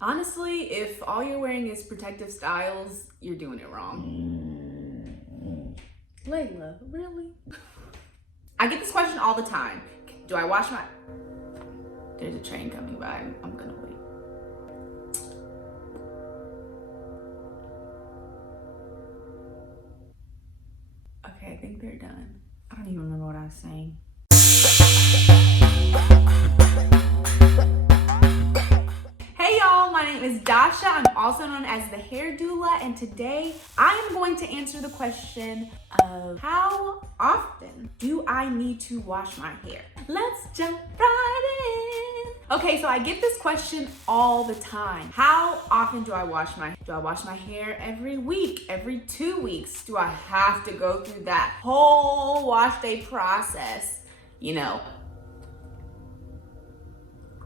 Honestly, if all you're wearing is protective styles, you're doing it wrong. Layla, really? I get this question all the time. Do I wash my... There's a train coming by. I'm gonna wait. Okay, I think they're done. I don't even remember what I was saying. Hey y'all, my name is Dasha. I'm also known as the hair doula, and today I am going to answer the question of how often do I need to wash my hair? Let's jump right in. Okay, so I get this question all the time. How often do I wash my hair? Do I wash my hair every week, every 2 weeks? Do I have to go through that whole wash day process? You know,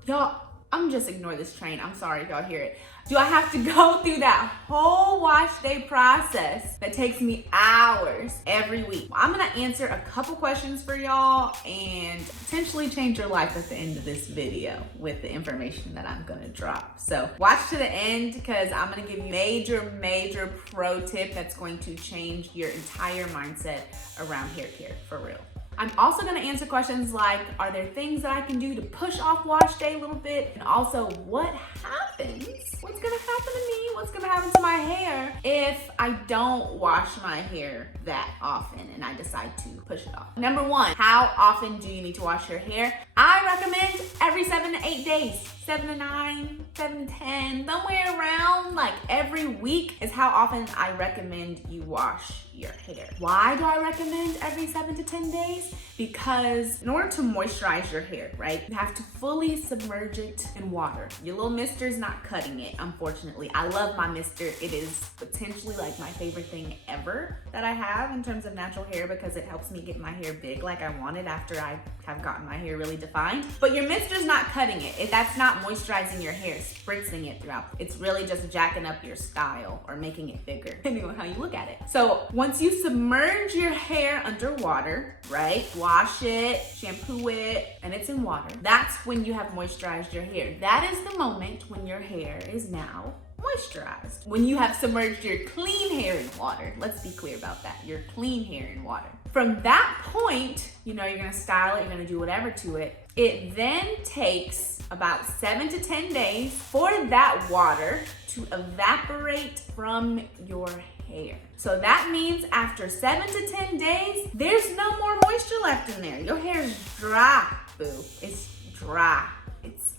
y'all, I'm just ignore this train. I'm sorry if y'all hear it. Do I have to go through that whole wash day process that takes me hours every week? Well, I'm gonna answer a couple questions for y'all and potentially change your life at the end of this video with the information that I'm gonna drop. So watch to the end because I'm gonna give you major pro tip that's going to change your entire mindset around hair care, for real. I'm also gonna answer questions like, are there things that I can do to push off wash day a little bit? And also, what happens? What's gonna happen to me? What's gonna happen to my hair if I don't wash my hair that often and I decide to push it off? Number one, how often do you need to wash your hair? I recommend every 7 to 8 days. 7 to 9, 7 to 10, somewhere around like every week is how often I recommend you wash your hair. Why do I recommend every 7 to 10 days? Because in order to moisturize your hair, right, you have to fully submerge it in water. Your little mister is not cutting it, unfortunately. I love my mister. It is potentially like my favorite thing ever that I have in terms of natural hair because it helps me get my hair big like I want it after I have gotten my hair really defined. But your mister's not cutting it. If that's not moisturizing your hair, spritzing it throughout. It's really just jacking up your style or making it bigger, depending on how you look at it. So once you submerge your hair underwater, right? Wash it, shampoo it, and it's in water. That's when you have moisturized your hair. That is the moment when your hair is now moisturized. When you have submerged your clean hair in water. Let's be clear about that. Your clean hair in water. From that point, you know, you're gonna style it, you're gonna do whatever to it. It then takes about 7 to 10 days for that water to evaporate from your hair. So that means after 7 to 10 days, there's no more moisture left in there. Your hair is dry, boo. It's dry. It's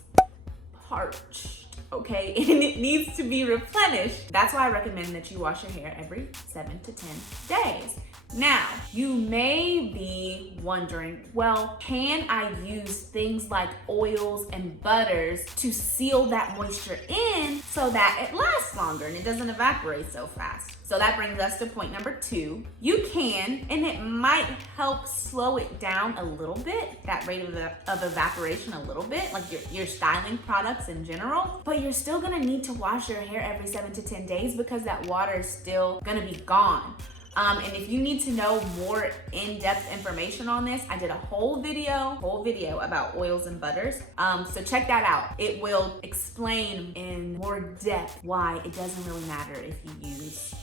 parched, okay? And it needs to be replenished. That's why I recommend that you wash your hair every 7 to 10 days. Now, you may be wondering, well, can I use things like oils and butters to seal that moisture in so that it lasts longer and it doesn't evaporate so fast? So that brings us to point number 2. You can, and it might help slow it down a little bit, that rate of evaporation a little bit, like your styling products in general, but you're still gonna need to wash your hair every 7 to 10 days because that water is still gonna be gone. And if you need to know more in-depth information on this, I did a whole video about oils and butters. So check that out. It will explain in more depth why it doesn't really matter if you use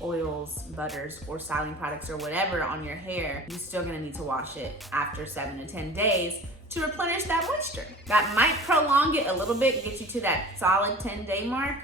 oils, butters, or styling products or whatever on your hair. You're still gonna need to wash it after 7 to 10 days to replenish that moisture. That might prolong it a little bit, get you to that solid 10-day mark,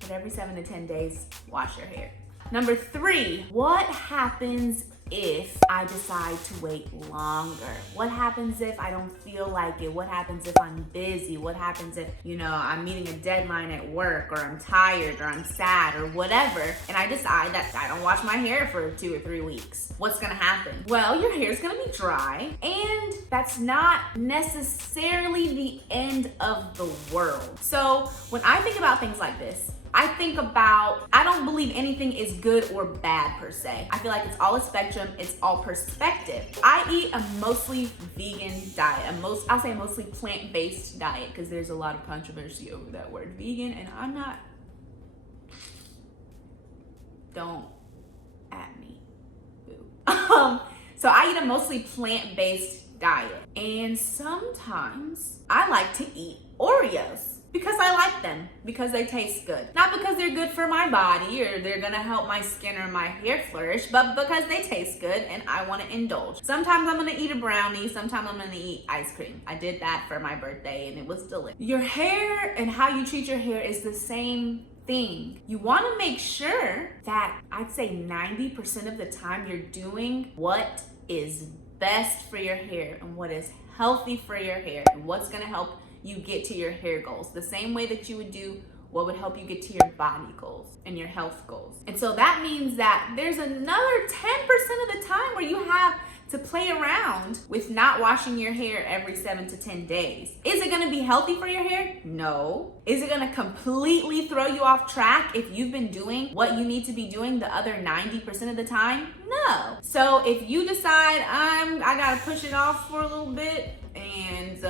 but every 7 to 10 days, wash your hair. Number 3, what happens if I decide to wait longer? What happens if I don't feel like it? What happens if I'm busy? What happens if, you know, I'm meeting a deadline at work, or I'm tired, or I'm sad, or whatever, and I decide that I don't wash my hair for 2 or 3 weeks? What's gonna happen? Well, your hair's gonna be dry, and that's not necessarily the end of the world. So when I think about things like this, I don't believe anything is good or bad per se. I feel like it's all a spectrum, it's all perspective. I eat a mostly vegan diet, I'll say a mostly plant-based diet, because there's a lot of controversy over that word vegan, and I'm not, don't at me, boo. So I eat a mostly plant-based diet, and sometimes I like to eat Oreos. because I like them, because they taste good. Not because they're good for my body or they're gonna help my skin or my hair flourish, but because they taste good and I wanna indulge. Sometimes I'm gonna eat a brownie, sometimes I'm gonna eat ice cream. I did that for my birthday and it was delicious. Your hair and how you treat your hair is the same thing. You want to make sure that I'd say 90% of the time you're doing what is best for your hair and what is healthy for your hair and what's going to help you get to your hair goals. The same way that you would do what would help you get to your body goals and your health goals. And so that means that there's another 10% of the time where you have to play around with not washing your hair every 7 to 10 days. Is it gonna be healthy for your hair? No. Is it gonna completely throw you off track if you've been doing what you need to be doing the other 90% of the time? No. So if you decide I gotta push it off for a little bit and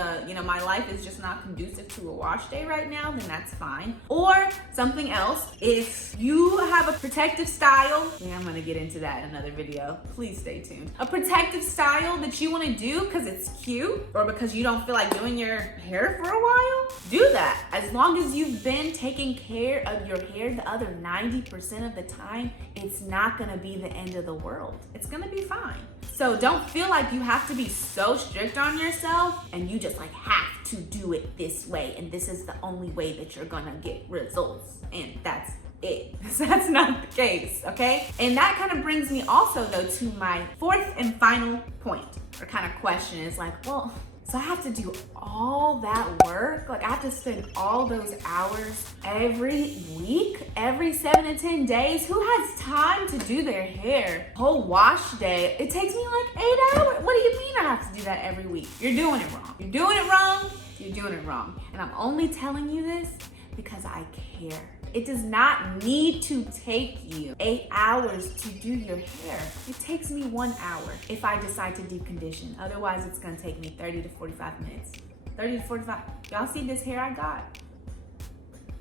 my life is just not conducive to a wash day right now, then that's fine. Or something else, if you have a protective style, I'm gonna get into that in another video, please stay tuned. A protective style that you wanna do because it's cute or because you don't feel like doing your hair for a while, do that. As long as you've been taking care of your hair the other 90% of the time, it's not gonna be the end of the world. It's gonna be fine. So don't feel like you have to be so strict on yourself and you just have to do it this way and this is the only way that you're gonna get results and that's it. That's not the case, okay? And that kind of brings me also though to my fourth and final point or kind of question is well, so I have to do all that work? I have to spend all those hours every week, every 7 to 10 days? Who has time to do their hair? Whole wash day, it takes me 8 hours. What do you mean I have to do that every week? You're doing it wrong. You're doing it wrong. You're doing it wrong. And I'm only telling you this because I care. It does not need to take you 8 hours to do your hair. It takes me 1 hour if I decide to deep condition. Otherwise, it's gonna take me 30 to 45 minutes. 30 to 45, y'all see this hair I got?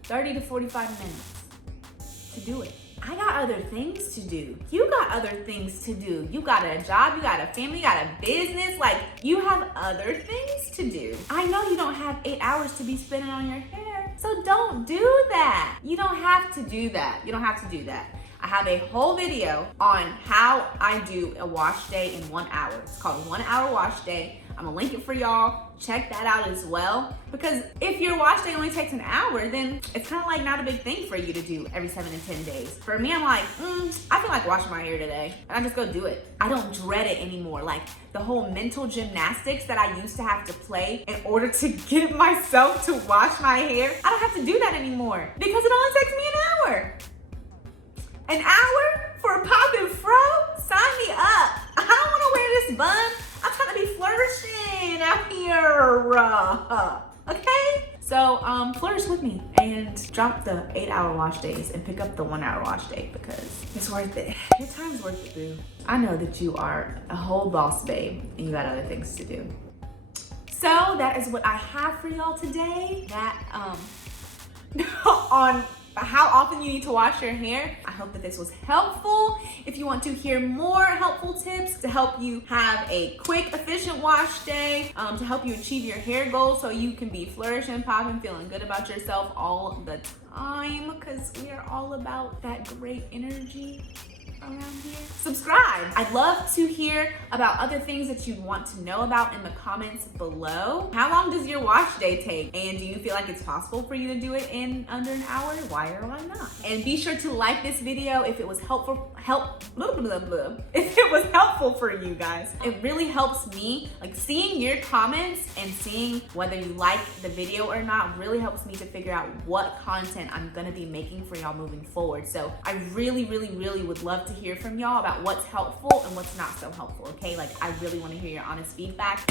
30 to 45 minutes to do it. I got other things to do. You got other things to do. You got a job, you got a family, you got a business. You have other things to do. I know you don't have 8 hours to be spending on your hair, so don't do that. You don't have to do that. You don't have to do that. I have a whole video on how I do a wash day in 1 hour. It's called 1 hour wash day. I'm gonna link it for y'all. Check that out as well. Because if your wash day only takes an hour, then it's kind of not a big thing for you to do every 7 to 10 days. For me, I'm I feel like washing my hair today. And I just go do it. I don't dread it anymore. The whole mental gymnastics that I used to have to play in order to get myself to wash my hair, I don't have to do that anymore because it only takes me an hour. An hour for a pop and fro? Sign me up. I don't want to wear this bun. I'm trying to be flourishing out here. Okay? So flourish with me and drop the 8 hour wash days and pick up the 1 hour wash day because it's worth it. Your time's worth it, boo. I know that you are a whole boss babe and you got other things to do. So that is what I have for y'all today. That on how often you need to wash your hair. I hope that this was helpful. If you want to hear more helpful tips to help you have a quick, efficient wash day, to help you achieve your hair goals so you can be flourishing, popping, feeling good about yourself all the time, because we are all about that great energy around here. Subscribe. I'd love to hear about other things that you'd want to know about in the comments below. How long does your wash day take? And do you feel like it's possible for you to do it in under an hour? Why or why not? And be sure to like this video if it was if it was helpful for you guys. It really helps me, seeing your comments and seeing whether you like the video or not really helps me to figure out what content I'm gonna be making for y'all moving forward. So I really would love to hear from y'all about what's helpful and what's not so helpful, okay? I really want to hear your honest feedback.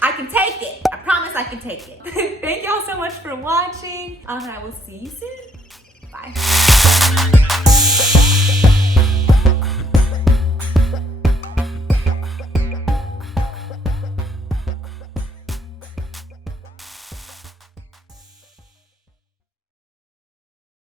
I can take it. I promise I can take it. Thank y'all so much for watching. And I will see you soon. Bye.